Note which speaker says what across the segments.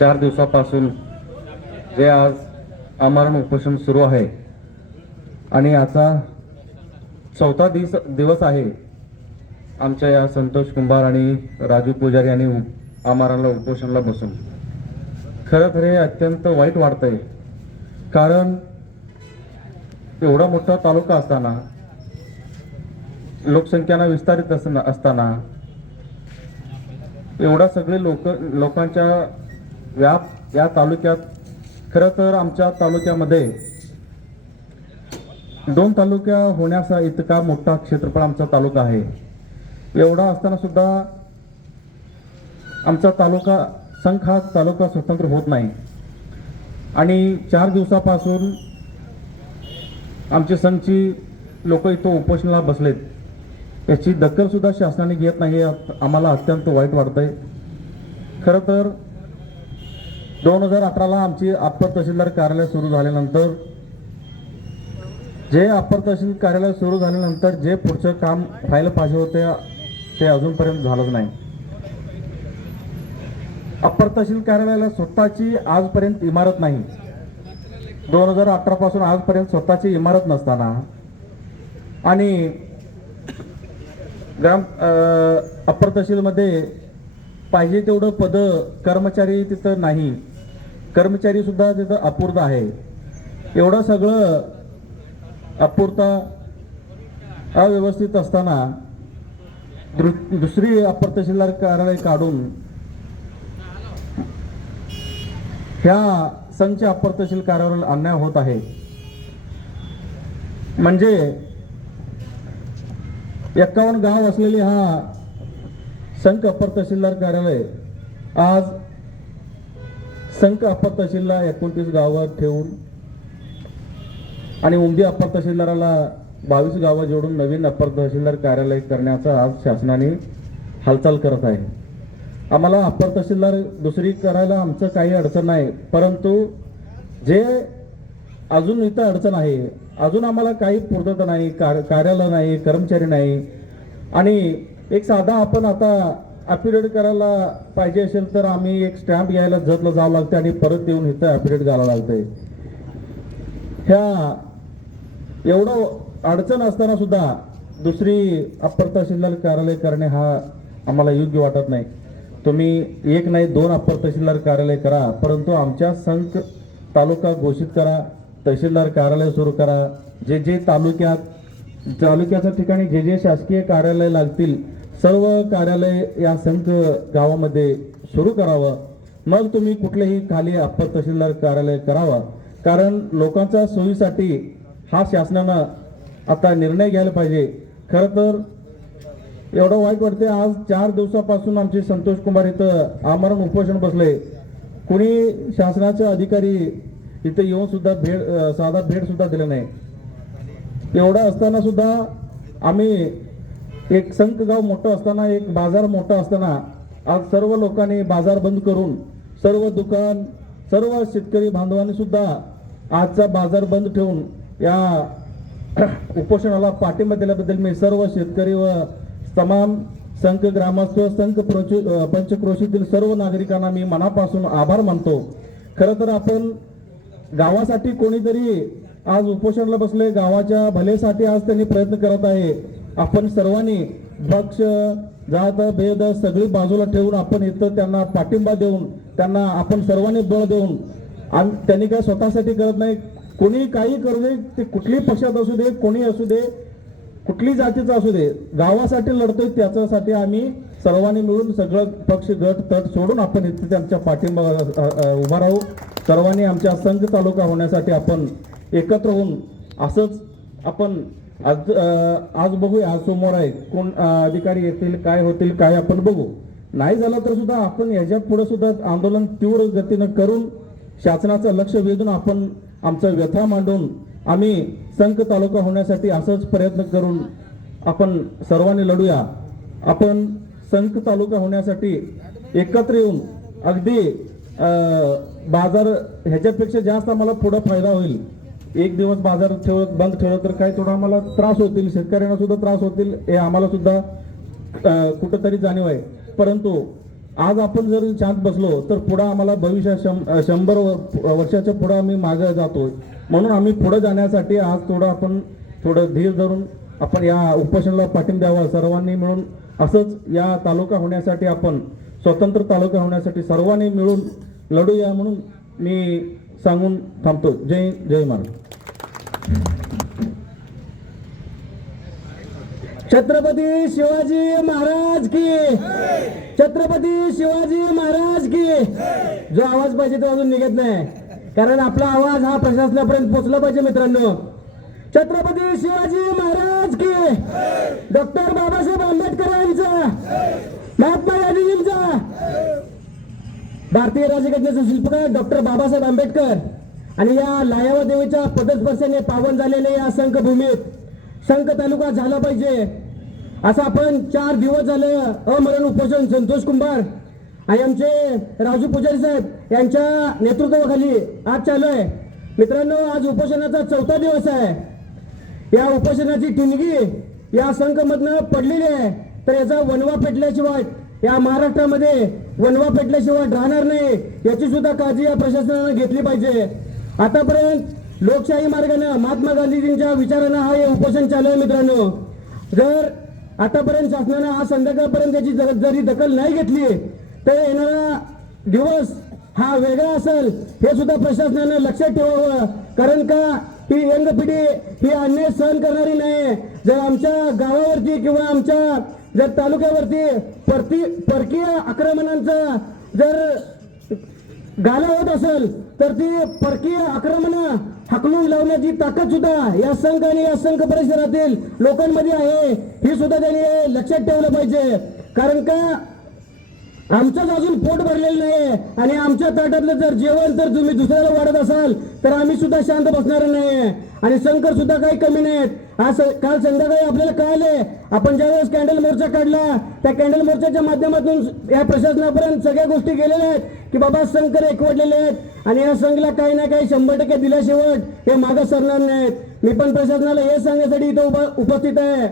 Speaker 1: चार दिवसापासून जे आज आमरण उपोषण सुरू आहे आणि याचा चौथा दिवस दिवस आहे आमच्या या संतोष कुंभार आणि राजू पुजारी यांनी उ- उपोषणाला बसून. खरं तर हे अत्यंत वाईट वाटतंय. कारण एवढा मोठा तालुका असताना लोकसंख्यानं विस्तारित असताना एवढा सगळे लोक लोकांच्या व्याप या तालुक्यात खरं तर आमच्या तालुक्यामध्ये दोन तालुक्या होण्याचा इतका मोठा क्षेत्रफळ आमचा तालुका आहे. एवढा असताना सुद्धा आमचा तालुका संघ हा तालुका स्वतंत्र होत नाही. आणि चार दिवसापासून आमचे संघची लोक इथं उपोषणाला बसलेत. याची दखलसुद्धा शासनाने घेत नाही आम्हाला अत्यंत वाईट वाटतंय. खरं तर दोन हजार अठराला आमची अप्पर तहसीलदार कार्यालय सुरू झाल्यानंतर जे अप्पर तहसील कार्यालय सुरू झाल्यानंतर जे पुढचं काम व्हायला पाहिजे होते ते अजूनपर्यंत झालंच नाही. अप्पर तहसील कार्यालयाला स्वतःची आजपर्यंत इमारत नाही. दोन हजार अठरा पासून आजपर्यंत स्वतःची इमारत नसताना आणि ग्राम अप्पर तहसीलमध्ये पाहिजे तेवढं पद कर्मचारी तिथं नाही. कर्मचारी सुद्धा तिथं अपूर्ण आहे. एवढं सगळं अपूर्ता अव्यवस्थित असताना दु- दुसरी अप्पर तहसीलदार कार्यालय काढून ह्या संघ अप्पर तहसील कार्यालयावर अन्याय होत आहे. म्हणजे एक्कावन्न गाव असलेली हा संघ अप्पर तहसीलदार कार्यालय आज संख अप्पर तहसीलला एकोणतीस गावं ठेवून आणि उमदी अप्पर तहसीलदाराला बावीस गावं जोडून नवीन अप्पर तहसीलदार कार्यालय करण्याचा आज शासनाने हालचाल करत आहे. आम्हाला अप्पर तहसीलदार दुसरी करायला आमचं काही अडचण नाही परंतु जे अजून इथं अडचण आहे अजून आम्हाला काही पूर्तता नाही कार कार्यालय नाही कर्मचारी नाही. आणि एक साधा आपण आता ॲपिडेट करायला पाहिजे असेल तर आम्ही एक स्टॅम्प घ्यायला जतला जावं लागतं आणि परत येऊन इथं ॲपिडेट घालावं लागतंय. ह्या एवढं अडचण असताना सुद्धा दुसरी अप्पर तहसीलदार कार्यालय करणे हा आम्हाला योग्य वाटत नाही. तुम्ही एक नाही दोन अप्पर तहसीलदार कार्यालय करा परंतु आमच्या संघ तालुका घोषित करा तहसीलदार कार्यालय सुरू करा. जे जे तालुक्यात तालुक्याच्या ठिकाणी जे जे शासकीय कार्यालय लागतील सर्व कार्यालय या संघ गावामध्ये सुरू करावं. मग तुम्ही कुठलेही खाली अप्पर तहसीलदार कार्यालय करावं. कारण लोकांच्या सोयीसाठी हा शासनानं आता निर्णय घ्यायला पाहिजे. खरं तर एवढं वाईट वाटते आज चार दिवसापासून आमचे संतोष कुमार इथं आमरण उपोषण बसले. कुणी शासनाचे अधिकारी इथं येऊन सुद्धा भेट साधा भेट सुद्धा दिला नाही. एवढं असताना सुद्धा आम्ही एक संत गाव मोठं असताना एक बाजार मोठा असताना आज सर्व लोकांनी बाजार बंद करून सर्व दुकान सर्व शेतकरी बांधवांनी सुद्धा आजचा बाजार बंद ठेवून या उपोषणाला पाठिंबा दिल्याबद्दल मी सर्व शेतकरी व तमाम संघ ग्रामस्थ संघ प्रोचि- पंचक्रोशीतील सर्व नागरिकांना मी मनापासून आभार मानतो. खरं तर आपण गावासाठी कोणीतरी आज उपोषणाला बसले गावाच्या भलेसाठी आज त्यांनी प्रयत्न करत आहे. आपण सर्वांनी पक्ष जात भेद सगळी बाजूला ठेवून आपण इथं त्यांना पाठिंबा देऊन त्यांना आपण सर्वांनी बळ देऊन आणि त्यांनी काय स्वतःसाठी करत नाही कोणी काही करू दे ते कुठली पक्षात असू दे कोणी असू दे कुठली जातीचं असू दे गावासाठी लढतोय त्याच्यासाठी आम्ही सर्वांनी मिळून सगळं पक्ष गट तट सोडून आपण इथे त्यांच्या पाठिंबा उभा राहू. सर्वांनी आमच्या संघ तालुका होण्यासाठी आपण एकत्र होऊन असंच आपण आज आज बघूया आज सोमवार आहे. कोण अधिकारी येतील काय होतील काय आपण बघू. नाही झालं तर सुद्धा आपण याच्यापुढे सुद्धा आंदोलन तीव्र गतीनं करून शासनाचं लक्ष वेधून आपण आमचा व्यथा मांडून आम्ही संघ तालुका होण्यासाठी असंच प्रयत्न करून आपण सर्वांनी लढूया. आपण संघ तालुका होण्यासाठी एकत्र येऊन अगदी बाजार ह्याच्यापेक्षा जास्त आम्हाला पुढं फायदा होईल. एक दिवस बाजार ठेवत बंद ठेवलं तर काय थोडा आम्हाला त्रास होतील शेतकऱ्यांना सुद्धा त्रास होतील हे आम्हाला सुद्धा कुठंतरी जाणीव आहे. परंतु आज आपण जर शांत बसलो तर पुढं आम्हाला भविष्यात शं- शंभर व- वर्षाच्या पुढं आम्ही मागे जातो म्हणून आम्ही पुढं जाण्यासाठी आज थोडं आपण थोडं धीर धरून आपण या उपोषणाला पाठिंबा द्यावा सर्वांनी मिळून असंच या तालुका होण्यासाठी आपण स्वतंत्र तालुका होण्यासाठी सर्वांनी मिळून लढूया म्हणून मी सांगून थांबतो. जय जय महाराज.
Speaker 2: छत्रपती शिवाजी महाराज की. छत्रपती शिवाजी महाराज की. जो आवाज पाहिजे तो अजून निघत नाही. कारण आपला आवाज हा प्रशासनापर्यंत पोहोचला पाहिजे मित्रांनो. छत्रपती शिवाजी महाराज की. डॉक्टर बाबासाहेब आंबेडकरांचा महात्मा गांधीजींचा. भारतीय राजघटनेचे शिल्पकार डॉक्टर बाबासाहेब आंबेडकर आणि या लायावा देवीच्या पदस्पर्शाने पावन झालेले या संखभूमीत संघ तालुका झाला पाहिजे. असं आपण चार दिवस झालं अमरण उपोषण संतोष कुंभार आणि आमचे राजू पुजारी साहेब यांच्या नेतृत्वाखाली आज चालू आहे मित्रांनो आज उपोषणाचा चौथा दिवस आहे. या उपोषणाची ठिणगी या संघमधनं पडलेली आहे. तर याचा वनवा पेटल्याशिवाय या महाराष्ट्रामध्ये वनवा पेटल्याशिवाय राहणार नाही याची सुद्धा काळजी या प्रशासनानं घेतली पाहिजे. आतापर्यंत लोकशाही मार्गानं महात्मा गांधीजींच्या विचारानं हा हे उपोषण चालू आहे मित्रांनो. जर आतापर्यंत शासनानं आज संध्याकाळपर्यंत याची जरी दखल नाही घेतली तर येणारा दिवस हा वेगळा असेल हे सुद्धा प्रशासनानं लक्षात ठेवावं. कारण का ही यंग पिढी ही अन्याय सहन करणारी नाही. जर आमच्या गावावरती किंवा आमच्या जर तालुक्यावरती परती परकीय आक्रमणांचा जर गाला होत असेल तर ती परकीय आक्रमण हकलून लावण्याची ताकद सुद्धा या संघ आणि या संघ परिसरातील लोकांमध्ये आहे. हे सुद्धा त्यांनी लक्षात ठेवलं पाहिजे. कारण का? आमचंच अजून पोट भरलेलं नाहीये. आणि आमच्या ताटातलं जर जेवण जर तुम्ही दुसऱ्याला वाढत असाल तर आम्ही सुद्धा शांत बसणार नाहीये. आणि शंकर सुद्धा काही कमी नाहीत आज काल संध्याकाळी आपल्याला कळाले आपण ज्यावेळेस कॅन्डल मोर्चा काढला त्या कॅन्डल मोर्चाच्या माध्यमातून या प्रशासनापर्यंत सगळ्या गोष्टी गेलेल्या आहेत. की बाबा शंकर एकवटलेले आहेत आणि या संघला काही ना काही शंभर टक्के दिल्याशिवाय हे मागं सरणार नाहीत. मी पण प्रशासनाला हे सांगण्यासाठी इथं उपस्थित आहे.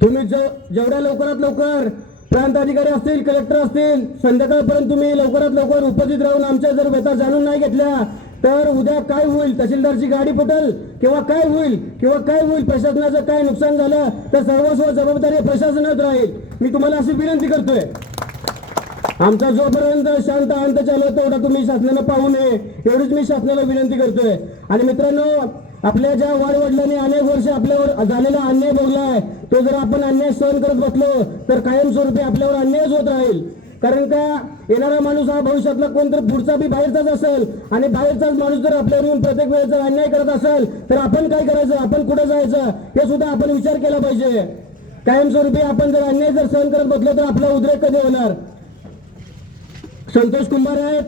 Speaker 2: तुम्ही जेवढ्या लवकरात लवकर प्रांत अधिकारी असतील कलेक्टर असतील संध्याकाळपर्यंत तुम्ही लवकरात लवकर उपस्थित राहून आमच्या जर व्यथा जाणून नाही घेतल्या तर उद्या काय होईल? तहसीलदारची गाडी फुटल किंवा काय होईल? किंवा काय होईल? प्रशासनाचं काय नुकसान झालं? तर सर्वस्व जबाबदारी प्रशासनात राहील. मी तुम्हाला अशी विनंती करतोय. आमचा जोपर्यंत शांत अंत चालू तेवढा तुम्ही शासनानं पाहू नये. एवढीच मी शासनाला विनंती करतोय. आणि मित्रांनो आपल्या ज्या वाडवडिलांनी अनेक वर्ष आपल्यावर झालेला अन्याय भोगलाय तो जर आपण अन्याय सहन करत बसलो तर कायमस्वरूपी आपल्यावर अन्यायच होत राहील. कारण का येणारा माणूस हा भविष्यातला कोणतरी पुढचा बी बाहेरचाच असेल आणि बाहेरचाच माणूस जर आपल्यावर येऊन प्रत्येक वेळेस जर अन्याय करत असेल तर आपण काय करायचं? आपण कुठे जायचं? हे सुद्धा आपण विचार केला पाहिजे. कायमस्वरूपी आपण जर अन्याय जर सहन करत बसलो तर आपला उद्रेक कधी होणार? संतोष कुंभार आहेत.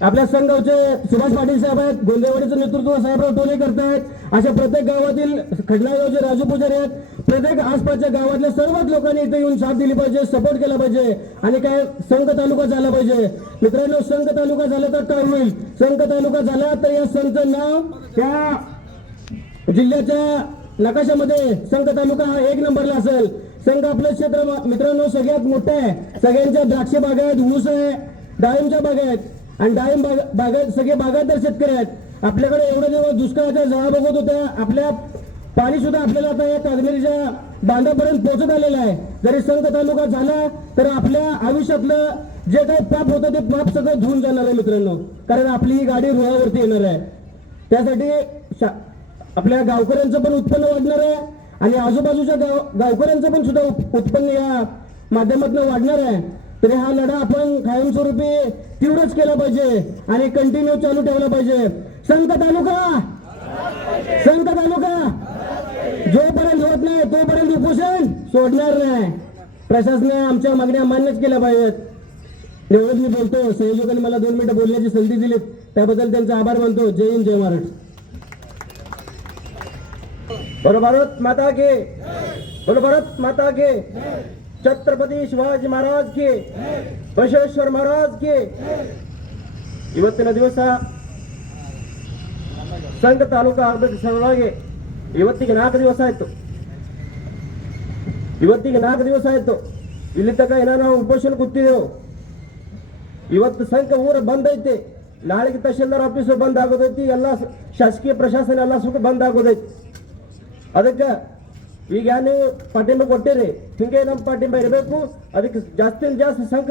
Speaker 2: आपल्या संघाचे सुभाष पाटील साहेब आहेत गोंदेवाडीचं नेतृत्व साहेबराव टोले करतायत अशा प्रत्येक गावातील खडनागावचे राजू पुजारी आहेत. प्रत्येक आसपासच्या गावातल्या सर्वच लोकांनी इथे येऊन साथ दिली पाहिजे सपोर्ट केला पाहिजे आणि काय संघ तालुका झाला पाहिजे. मित्रांनो संघ तालुका झाला तर काय होईल? संघ तालुका झाला तर या संघचं नाव त्या जिल्ह्याच्या नकाशामध्ये संघ तालुका हा एक नंबरला असेल. संघ आपलं क्षेत्र मित्रांनो सगळ्यात मोठं आहे. सगळ्यांच्या द्राक्ष बागा आहेत ऊस आहे डाळिंबच्या बागा आहेत आणि डाळिंब बाग बागायत सगळे बागायतदार शेतकरी आहेत. आपल्याकडे एवढं दिवस दुष्काळाच्या जळा बघत होत्या. आपल्या पाणी सुद्धा आपल्याला आता या काश्मीरच्या बांधापर्यंत पोहोचत आलेलं आहे. जरी संघ तालुका झाला तर आपल्या आयुष्यातलं जे काही पाप होतं ते पाप सगळं धुवून जाणार आहे मित्रांनो. कारण आपली ही गाडी रुळावरती येणार आहे. त्यासाठी शा- आपल्या गावकऱ्यांचं पण उत्पन्न वाढणार आहे. आणि आजूबाजूच्या गाव गावकऱ्यांचं पण सुद्धा उत्पन्न या माध्यमातून वाढणार आहे. तरी हा लढा आपण कायमस्वरूपी तीव्रच केला पाहिजे आणि कंटिन्यू चालू ठेवला पाहिजे. संत तालुका! संत तालुका! जोपर्यंत होत नाही तोपर्यंत उपोषण सोडणार नाही. प्रशासनाने आमच्या मागण्या मान्यच केल्या पाहिजेत. एवढंच मी बोलतो. संयोजकांनी मला दोन मिनिटं बोलण्याची संधी दिली त्याबद्दल त्यांचा आभार मानतो. जय हिंद जय महाराष्ट्र.
Speaker 3: बोलो भारत माता के बोलो भारत माता के ಛತ್ರಪತಿ ಶಿವಾಜಿ ಮಹಾರಾಜ್ ಗೆ ಬಸವೇಶ್ವರ ಮಹಾರಾಜ್ ಗೆ ಇವತ್ತಿನ ದಿವಸ ಸಂಘ ತಾಲೂಕು ಆಗಬೇಕು ಸಲುವಾಗಿ ಇವತ್ತಿಗೆ ನಾಲ್ಕು ದಿವಸ ಆಯ್ತು ಇವತ್ತಿಗೆ ನಾಲ್ಕು ದಿವಸ ಆಯ್ತು ಇಲ್ಲಿ ತನಕ ಏನೋ ನಾವು ಉಪೋಷಣ ಕೂತಿದ್ದೆವು ಇವತ್ತು ಸಂಘ ಊರು ಬಂದ್ ಐತಿ ನಾಳೆಗೆ ತಹಶೀಲ್ದಾರ್ ಆಫೀಸು ಬಂದ್ ಆಗೋದೈತಿ ಎಲ್ಲ ಸ- ಶಾಸಕೀಯ ಪ್ರಶಾಸನ ಎಲ್ಲ ಸುಖ ಬಂದ್ ಆಗೋದೈತಿ ಅದಕ್ಕೆ ಈಗ ಏನ್ ನೀವು ಪಾಠ್ಯಂಬ ಕೊಟ್ಟಿರಿ ಹಿಂಗೆ ನಮ್ಮ ಪಾಠ್ಯಂಬ ಇರಬೇಕು ಅದಕ್ಕೆ ಜಾಸ್ತಿ ಜಾಸ್ತಿ ಸಂಘ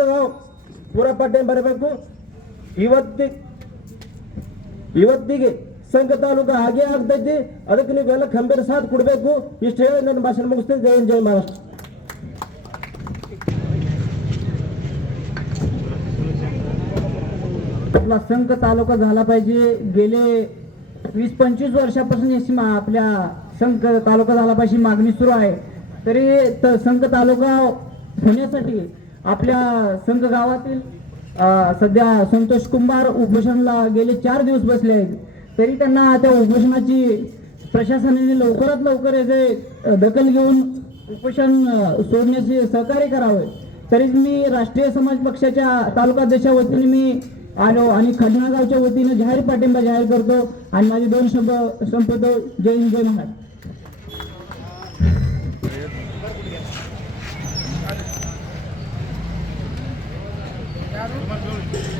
Speaker 3: ಪೂರ ಪಾಠ್ಯಂಬ ಇರಬೇಕು ಇವತ್ತಿ ಇವತ್ತಿಗೆ ಸಂಘ ತಾಲೂಕು ಹಾಗೆ ಆಗ್ತೈತಿ ಅದಕ್ಕೆ ನೀವೆಲ್ಲ ಖಂಬೀರ ಸಾಥ್ ಕೊಡಬೇಕು ಇಷ್ಟು ಹೇಳಿ ನನ್ನ ಭಾಷಣ ಮುಗಿಸ್ತೀನಿ ಜೈ ಹಿಂದ್, ಜೈ ಮಹಾರಾಷ್ಟ್ರ
Speaker 4: आपला संघ तालुका झाला पाहिजे गेले वीस पंचवीस वर्षापासून याची मा- आपल्या संघ तालुका झालापाशी मागणी सुरू आहे. तरी त- संघ तालुका होण्यासाठी आपल्या संघ गावातील सध्या संतोष कुंभार उपोषणला गेले चार दिवस बसले आहेत. तरी त्यांना त्या उपोषणाची प्रशासनाने लवकरात लवकर याचे दखल घेऊन उपोषण सोडण्याचे सहकार्य करावे. तरीच मी राष्ट्रीय समाज पक्षाच्या तालुकाध्यक्षा वतीने मी आलो आणि खडनागावच्या वतीनं जाहीर पाठिंबा जाहीर करतो. आणि माझे दोन शब्द संपतो जय हिंद जय महाराज দারুণ